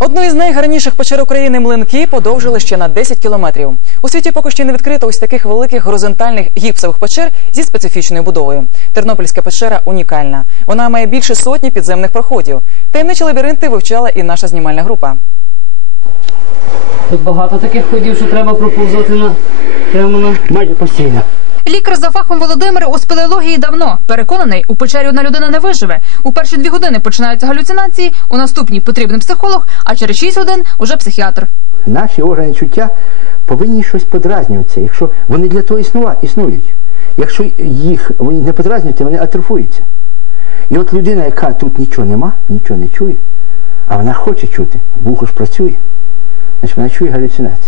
Одну із найгарніших печер України млинки подовжили ще на 10 кілометрів. У світі поки що не відкрито ось таких великих горизонтальних гіпсових печер зі специфічною будовою. Тернопільська печера унікальна. Вона має більше сотні підземних проходів. Таємничі лабіринти вивчала і наша знімальна група. Тут багато таких ходів, що треба проповзати на прямо на майже постійно. Лікар за фахом Володимир у спелеології давно переконаний, у печері одна людина не виживе. У перші дві години починаються галюцинації, у наступній потрібен психолог, а через шість годин уже психіатр. Наші органи чуття повинні щось подразнюватися, якщо вони для того існують. Якщо їх вони не подразнюють, вони атрофуються. І от людина, яка тут нічого нема, нічого не чує, а вона хоче чути, вухо ж працює, значить вона чує галюцинації.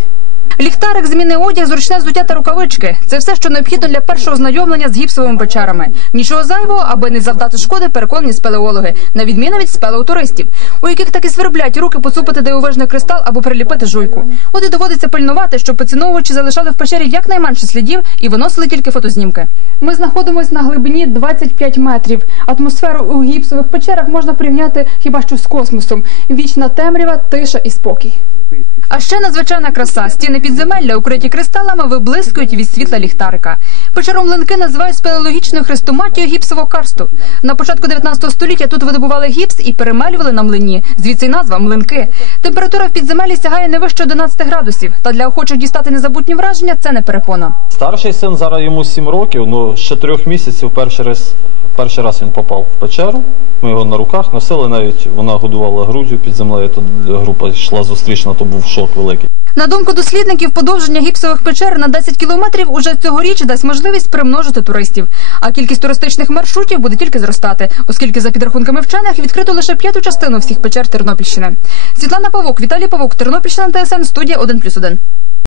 Ліхтарик, змінний одяг, зручне взуття та рукавички це все, що необхідно для першого знайомлення з гіпсовими печерами. Нічого зайвого, аби не завдати шкоди, переконані спелеологи, на відміну від спелеотуристів, у яких так і сверблять руки поцупити дивовижний кристал або приліпити жуйку. От і доводиться пильнувати, щоб поціновувачі залишали в печері якнайменше слідів і виносили тільки фотознімки. Ми знаходимося на глибині 25 метрів. Атмосферу у гіпсових печерах можна порівняти хіба що з космосом. Вічна темрява, тиша і спокій. А ще надзвичайна краса. Стіни підземелля, укриті кристалами, виблискують від світла ліхтарика. Печером млинки називають спелеологічною хрестоматією гіпсового карсту. На початку 19 століття тут видобували гіпс і перемелювали на млині. Звідси назва млинки. Температура в підземеллі сягає не вище 11 градусів. Та для охочих дістати незабутні враження це не перепона. Старший син зараз йому 7 років, ну з 4 місяців перший раз, перший раз він попав в печеру. Ми його на руках носили, навіть вона годувала груддю під землею. Тут група йшла зустрічна, то був шок великий. На думку дослідників, подовження гіпсових печер на 10 кілометрів уже цьогоріч дасть можливість примножити туристів. А кількість туристичних маршрутів буде тільки зростати, оскільки за підрахунками вчених відкрито лише п'яту частину всіх печер Тернопільщини. Світлана Павук, Віталій Павук, Тернопільщина ТСН, студія 1+,1.